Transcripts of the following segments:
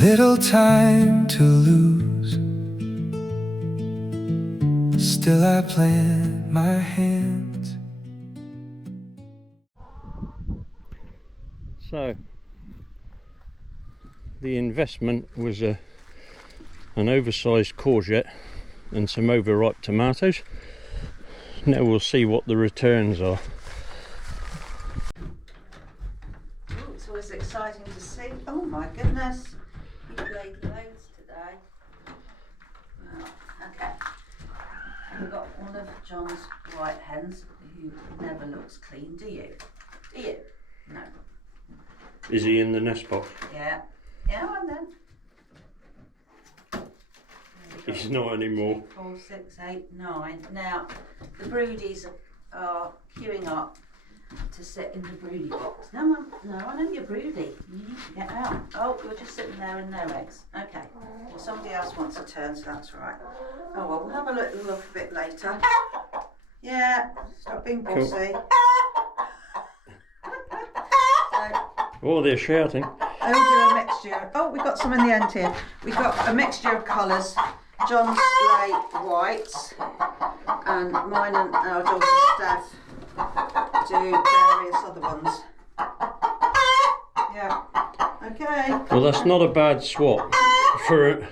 Little time to lose, still I plant my hands. So the investment was an oversized courgette and some overripe tomatoes. Now we'll see what the returns are. Oh, it's always exciting to see. Oh my goodness, you've laid loads today. Well, okay. We've got one of John's white hens who never looks clean, do you? Do you? No. Is he in the nest box? Yeah. Yeah, and then. He's not anymore. 2, 4, 6, 8, 9. Now, the broodies are queuing up to sit in the broody box. No, Mum, no, I know you're broody. You need to get out. Oh, you're just sitting there and no eggs. Okay. Well, somebody else wants a turn, so that's right. Oh, well, we'll have a little look a bit later. Yeah, stop being bossy. Oh, they're shouting. I'll do a mixture. Oh, we've got some in the end here. We've got a mixture of colours. John's lay whites, and mine and our daughter Steph do various other ones. Yeah. Okay. Well, that's not a bad swap for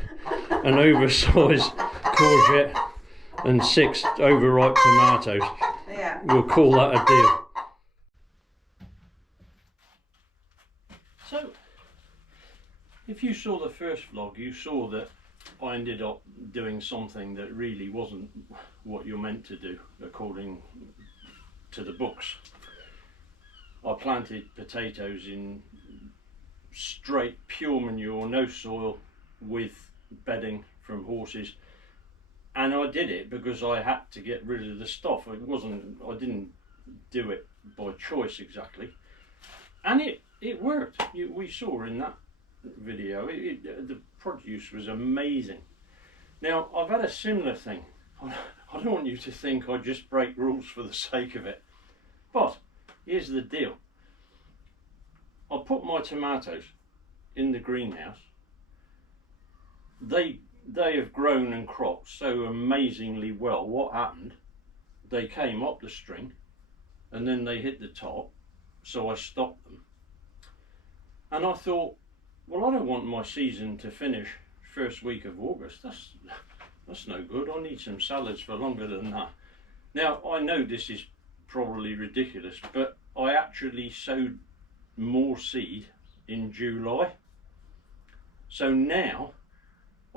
an oversized courgette and 6 overripe tomatoes. Yeah. We'll call that a deal. So, if you saw the first vlog, you saw that I ended up doing something that really wasn't what you're meant to do according to the books. I planted potatoes in straight pure manure, no soil, with bedding from horses, and I did it because I had to get rid of the stuff. I didn't do it by choice exactly, and it worked. We saw in that video the produce was amazing. Now I've had a similar thing. I don't want you to think I just break rules for the sake of it, but here's the deal. I put my tomatoes in the greenhouse. They have grown and cropped so amazingly well. What happened? They came up the string and then they hit the top, so I stopped them. And I thought, well, I don't want my season to finish first week of August. That's no good. I need some salads for longer than that. Now, I know this is probably ridiculous, but I actually sowed more seed in July. So now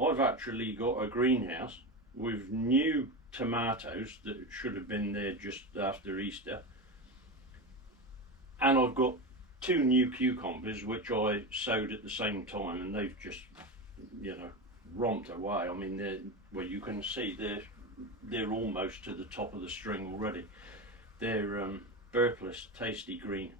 I've actually got a greenhouse with new tomatoes that should have been there just after Easter. And I've got 2 new cucumbers which I sowed at the same time, and they've just, you know, romped away. I mean, well, you can see they're almost to the top of the string already. They're burpless, tasty green,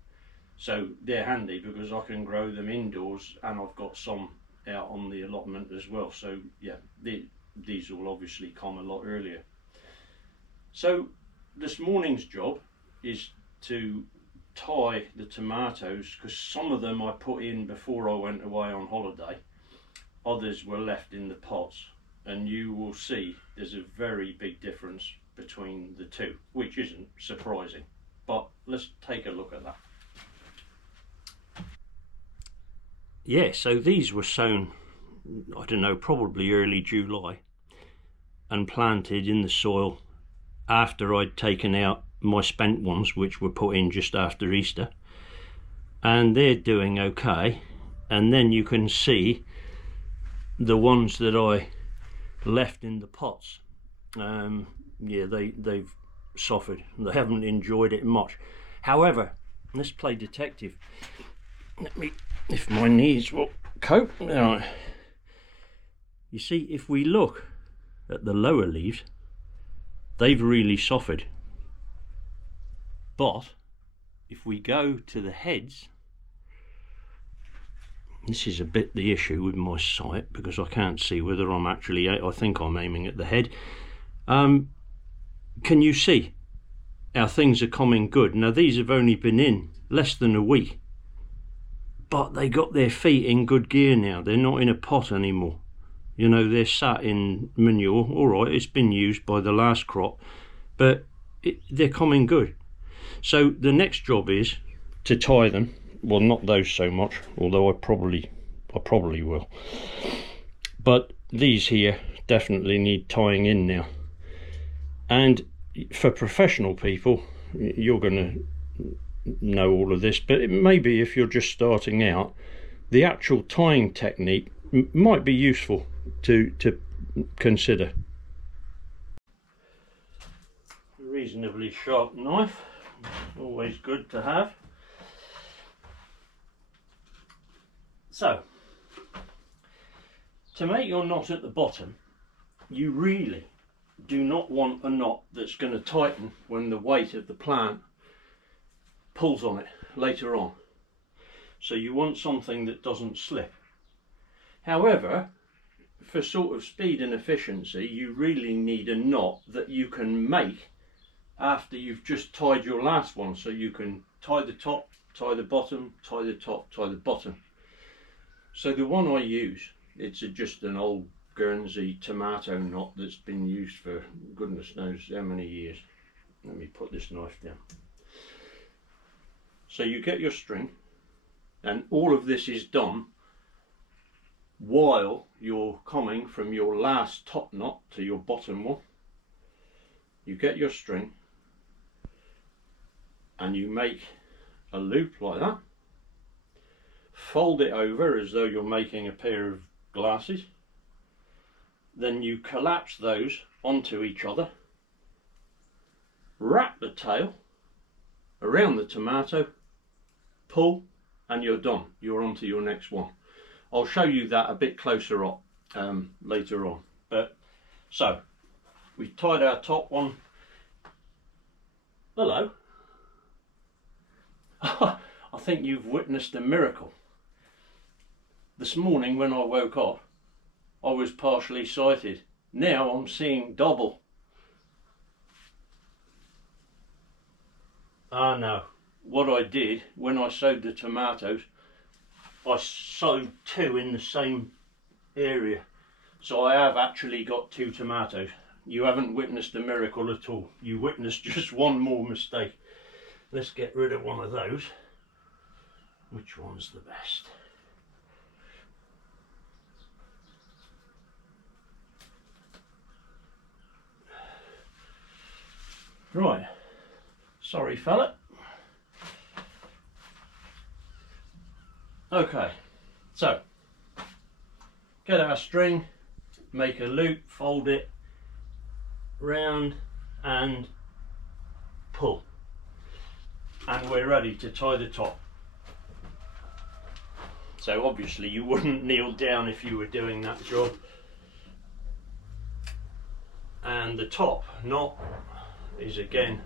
so they're handy because I can grow them indoors, and I've got some out on the allotment as well. So yeah, these will obviously come a lot earlier. So this morning's job is to tie the tomatoes, because some of them I put in before I went away on holiday, others were left in the pots, and you will see there's a very big difference between the two, which isn't surprising, but let's take a look at that. Yeah, so these were sown, I don't know, probably early July, and planted in the soil after I'd taken out my spent ones, which were put in just after Easter, and they're doing okay. And then you can see the ones that I left in the pots, yeah, they've suffered. They haven't enjoyed it much. However, let's play detective. Let me, if my knees will cope. Now, you see, if we look at the lower leaves, they've really suffered. But if we go to the heads, this is a bit the issue with my sight, because I can't see whether I'm actually, I think I'm aiming at the head. Can you see how things are coming good? Now these have only been in less than a week, but they got their feet in good gear now. They're not in a pot anymore. You know, they're sat in manure. All right, it's been used by the last crop, but they're coming good. So the next job is to tie them. Well, not those so much, although I probably will. But these here definitely need tying in now. And for professional people, you're going to know all of this, but maybe if you're just starting out, the actual tying technique might be useful to consider. A reasonably sharp knife, always good to have. So, to make your knot at the bottom, you really do not want a knot that's going to tighten when the weight of the plant pulls on it later on. So you want something that doesn't slip. However, for sort of speed and efficiency, you really need a knot that you can make after you've just tied your last one. So you can tie the top, tie the bottom, tie the top, tie the bottom. So the one I use, it's just an old Guernsey tomato knot that's been used for goodness knows how many years. Let me put this knife down. So you get your string, and all of this is done while you're coming from your last top knot to your bottom one. You get your string and you make a loop like that, fold it over as though you're making a pair of glasses, then you collapse those onto each other, wrap the tail around the tomato, pull, and you're done. You're on to your next one. I'll show you that a bit closer up later on. But so we tied our top one. Hello. I think you've witnessed a miracle. This morning when I woke up, I was partially sighted. Now I'm seeing double. Ah no, what I did when I sowed the tomatoes, I sowed two in the same area. So I have actually got two tomatoes. You haven't witnessed a miracle at all. You witnessed just one more mistake. Let's get rid of one of those. Which one's the best? Right, sorry fella. Okay, so get our string, make a loop, fold it round and pull, and we're ready to tie the top. So obviously you wouldn't kneel down if you were doing that job. And the top knot is, again,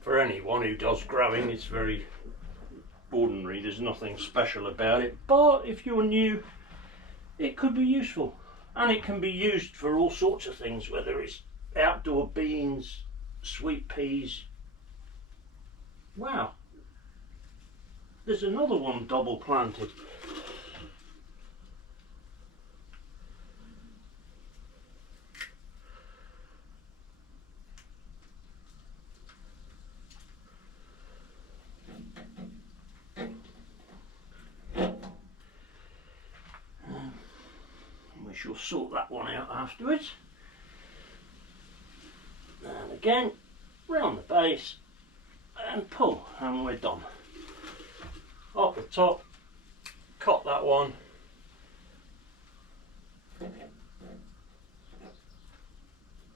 for anyone who does growing, it's very ordinary. There's nothing special about it, but if you're new, it could be useful, and it can be used for all sorts of things, whether it's outdoor beans, sweet peas. Wow, there's another one double planted. We shall sort that one out afterwards. And again, round the base and pull, and we're done. Up the top, cut that one,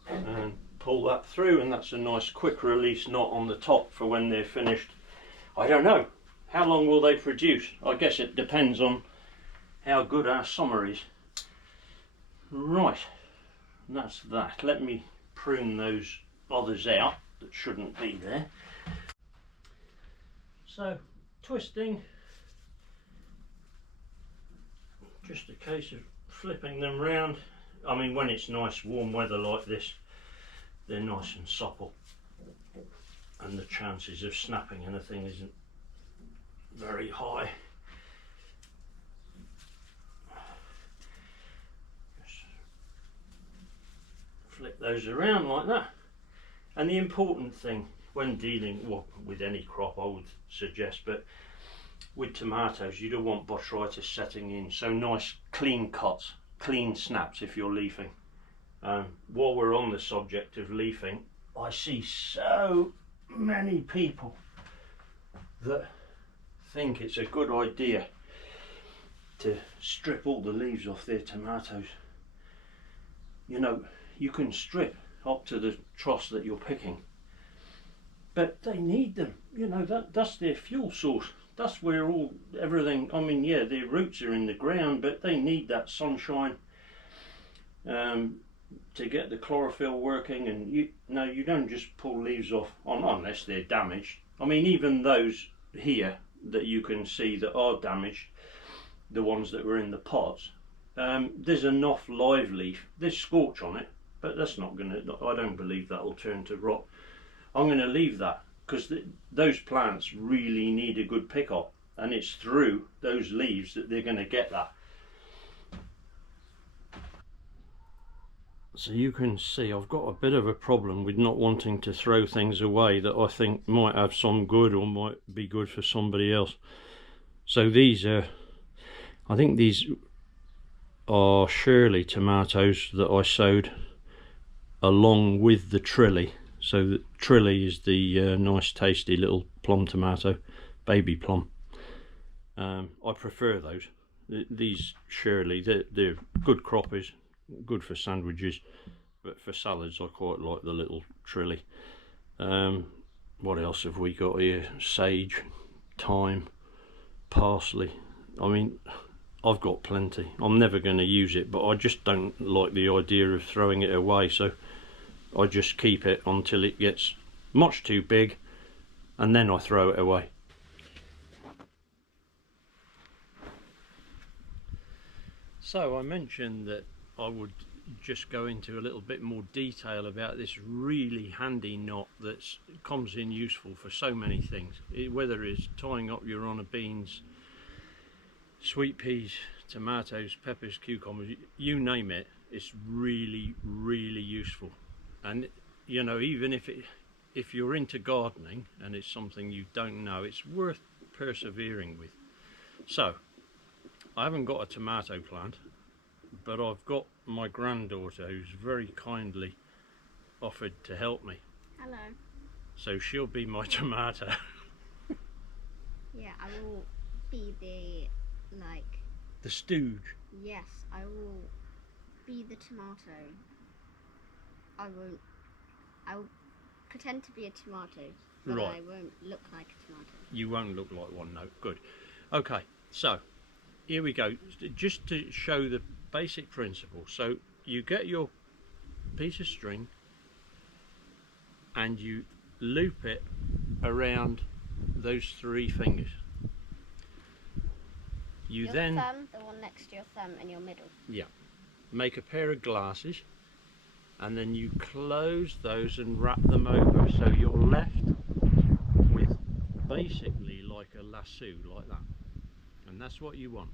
and pull that through, and that's a nice quick release knot on the top for when they're finished. I don't know, how long will they produce? I guess it depends on how good our summer is. Right, that's that. Let me prune those others out that shouldn't be there. So, twisting, just a case of flipping them round. I mean, when it's nice warm weather like this, they're nice and supple, and the chances of snapping anything isn't very high. those around like that. And the important thing when dealing with any crop, I would suggest, but with tomatoes, you don't want botrytis setting in. So nice clean cuts, clean snaps if you're leafing. While we're on the subject of leafing, I see so many people that think it's a good idea to strip all the leaves off their tomatoes. You know, you can strip up to the truss that you're picking, but they need them. You know, that's their fuel source. That's where everything, I mean, yeah, their roots are in the ground, but they need that sunshine to get the chlorophyll working. And you don't just pull leaves off unless they're damaged. I mean, even those here that you can see that are damaged, the ones that were in the pots, there's enough live leaf, there's scorch on it, but that's not going to, I don't believe that will turn to rot. I'm going to leave that because those plants really need a good pick up, and it's through those leaves that they're going to get that. So you can see I've got a bit of a problem with not wanting to throw things away that I think might have some good or might be good for somebody else. So these are, I think these are Shirley tomatoes that I sowed along with the Trilly. So the Trilly is the nice tasty little plum tomato, baby plum. I prefer those. These Shirley, they're good croppies, good for sandwiches, but for salads I quite like the little Trilly. What else have we got here? Sage, thyme, parsley. I mean, I've got plenty. I'm never going to use it, but I just don't like the idea of throwing it away, so I just keep it until it gets much too big, and then I throw it away. So I mentioned that I would just go into a little bit more detail about this really handy knot that comes in useful for so many things, whether it's tying up your runner beans, sweet peas, tomatoes, peppers, cucumbers, you name it. It's really useful. And you know, even if you're into gardening and it's something you don't know, it's worth persevering with. So I haven't got a tomato plant, but I've got my granddaughter who's very kindly offered to help me. Hello. So she'll be my tomato. Yeah, I will be the stooge. Yes, I will be the tomato. I will pretend to be a tomato, but Right. I won't look like a tomato. You won't look like one, no. Good. Okay, so here we go. Just to show the basic principle. So you get your piece of string and you loop it around those 3 fingers. You Your then thumb, the one next to your thumb, and your middle. make a pair of glasses, and then you close those and wrap them over, so you're left with basically like a lasso, like that. And that's what you want.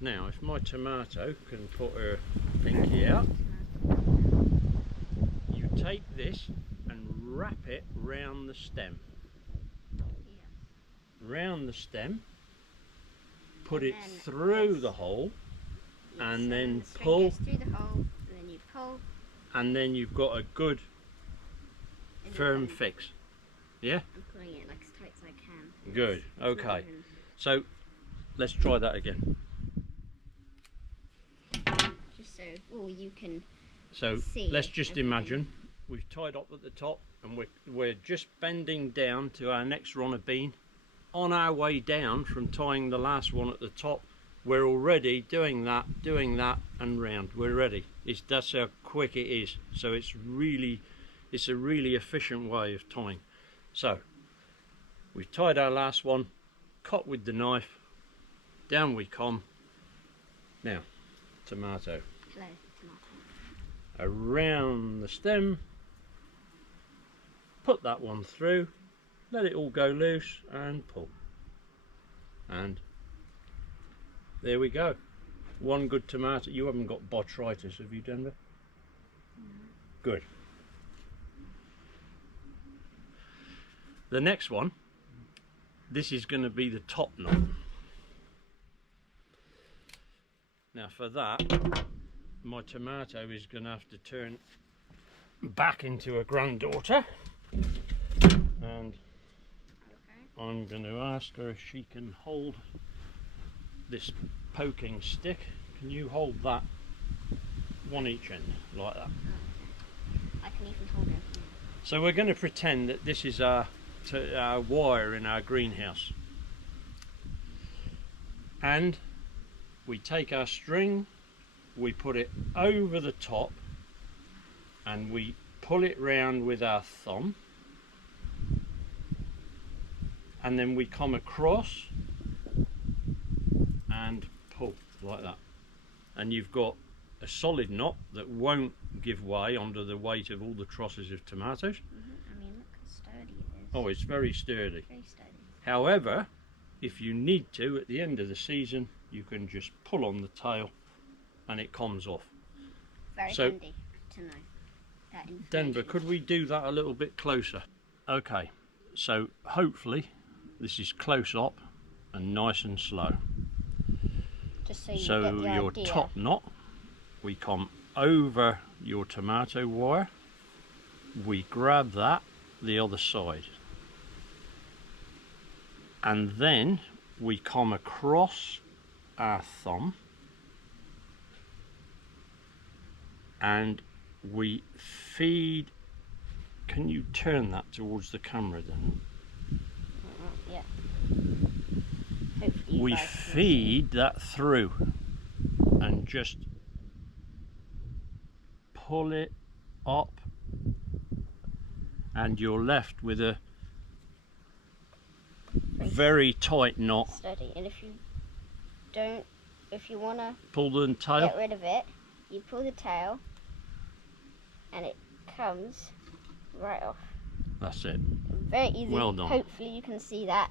Now, if my tomato can put her pinky out, you take this and wrap it round the stem. Yes. Round the stem, put And it then through this. the hole, Yes, and so then the string pull, goes through the hole, and then you pull. and then you've got a good And firm then fix. Yeah? I'm pulling it like as tight as I can. Good, It's not okay. even- So let's try that again. Just so, you can. So See let's just everything. imagine we've tied up at the top, and we're just bending down to our next runner bean. On our way down from tying the last one at the top, we're already doing that and round. We're ready. That's how quick it is. So it's a really efficient way of tying. So we've tied our last one, cut with the knife, down we come. Now, tomato. Hello, tomato. Around the stem, put that one through, let it all go loose and pull, and there we go. One good tomato. You haven't got botrytis, have you, Denver? No. Good. The next one, this is going to be the top knot. Now for that, my tomato is going to have to turn back into a granddaughter, and I'm going to ask her if she can hold this poking stick. Can you hold that one each end like that? I can even hold it. So we're going to pretend that this is our wire in our greenhouse, and we take our string, we put it over the top, and we pull it round with our thumb, and then we come across and pull like that, and you've got a solid knot that won't give way under the weight of all the trusses of tomatoes. I mean, look how sturdy it is. Oh, it's very sturdy. Very sturdy. However, if you need to, at the end of the season, you can just pull on the tail and it comes off. Very So- handy to know that information. Denver, could we do that a little bit closer? Okay, so hopefully this is close up and nice and slow. Just so you So get the your idea. top knot, we come over your tomato wire, we grab that the other side, and then we come across our thumb and we feed. Can you turn that towards the camera then? Yeah. Hopefully you We guys can see. feed that through and just pull it up, and you're left with a very tight knot. Steady. And if you don't, if you want to Pull the tail. get rid of it, you pull the tail and it comes right off. That's it. Very easy. Well done. Hopefully you can see that.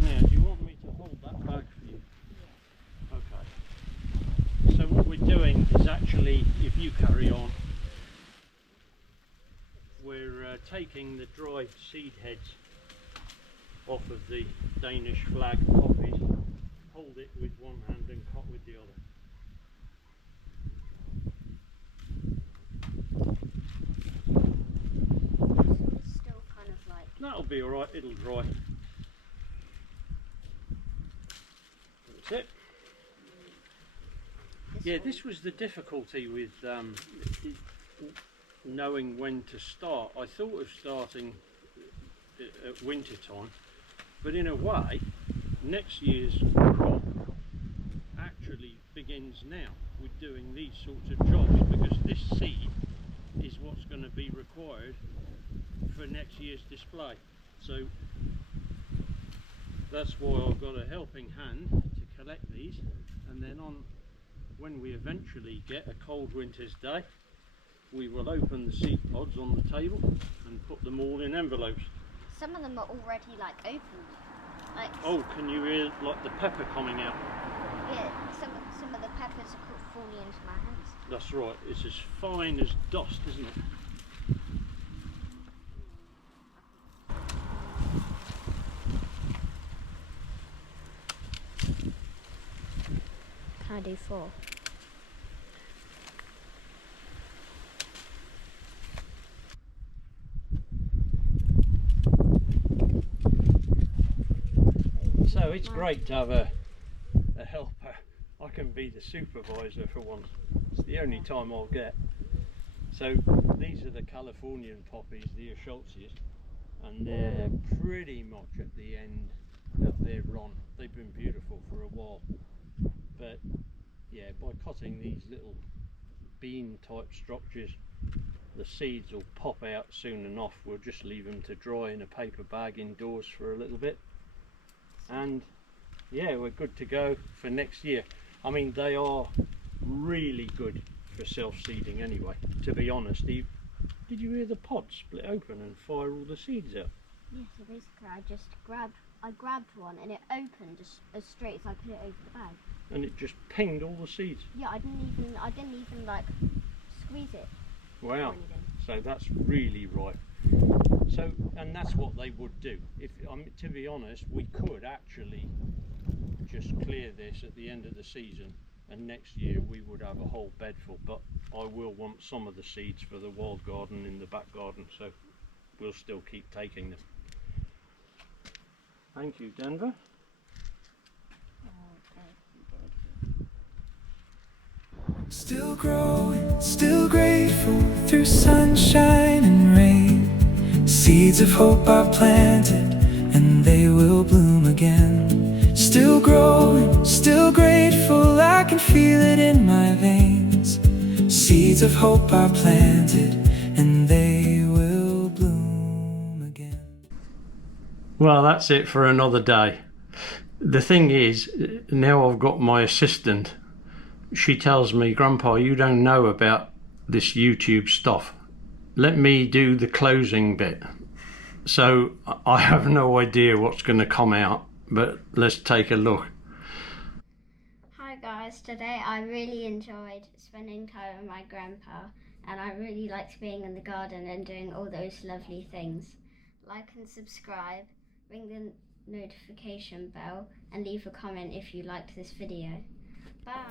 Now, do you want me to hold that back for you? Okay. So what we're doing is actually, if you carry on, we're taking the dry seed heads off of the Danish flag poppies, hold it with one hand and cut with the other. It's still kind of like. That'll be alright, it'll dry. That's it. Yeah, one. this was the difficulty with knowing when to start. I thought of starting at winter time, but in a way, next year's crop actually begins now with doing these sorts of jobs, because this seed is what's going to be required for next year's display. So that's why I've got a helping hand to collect these, and then on when we eventually get a cold winter's day, we will open the seed pods on the table and put them all in envelopes. Some of them are already like opened. Like Oh, can you hear like the pepper coming out? yeah, some of the peppers are falling into my hands. That's right, it's as fine as dust, isn't it? Can I do 4? So it's great to have a helper. I can be the supervisor for once. It's the only time I'll get. So these are the Californian poppies, the Schultzes, and they're pretty much at the end of their run. They've been beautiful for a while, but yeah, by cutting these little bean type structures, the seeds will pop out soon enough. We'll just leave them to dry in a paper bag indoors for a little bit, and yeah, we're good to go for next year. I mean, they are really good for self-seeding anyway, to be honest. Did you hear the pod split open and fire all the seeds out? Yeah, so basically I grabbed one and it opened as straight as I put it over the bag. And it just pinged all the seeds. Yeah, I didn't even like squeeze it. Wow. Or anything. So that's really right. So, and that's what they would do. If to be honest, we could actually just clear this at the end of the season, and next year we would have a whole bed full. But I will want some of the seeds for the wild garden in the back garden, so we'll still keep taking them. Thank you, Denver. Still growing, still grateful through sunshine and rain. Seeds of hope are planted and they will bloom again. Still growing, still grateful, I can feel it in my veins. Seeds of hope are planted and they will bloom again. Well, that's it for another day. The thing is, now I've got my assistant. She tells me, Grandpa, you don't know about this YouTube stuff. Let me do the closing bit. So I have no idea what's going to come out, but let's take a look. Hi guys, today I really enjoyed spending time with my grandpa and I really liked being in the garden and doing all those lovely things. Like and subscribe, ring the notification bell and leave a comment if you liked this video. Bye!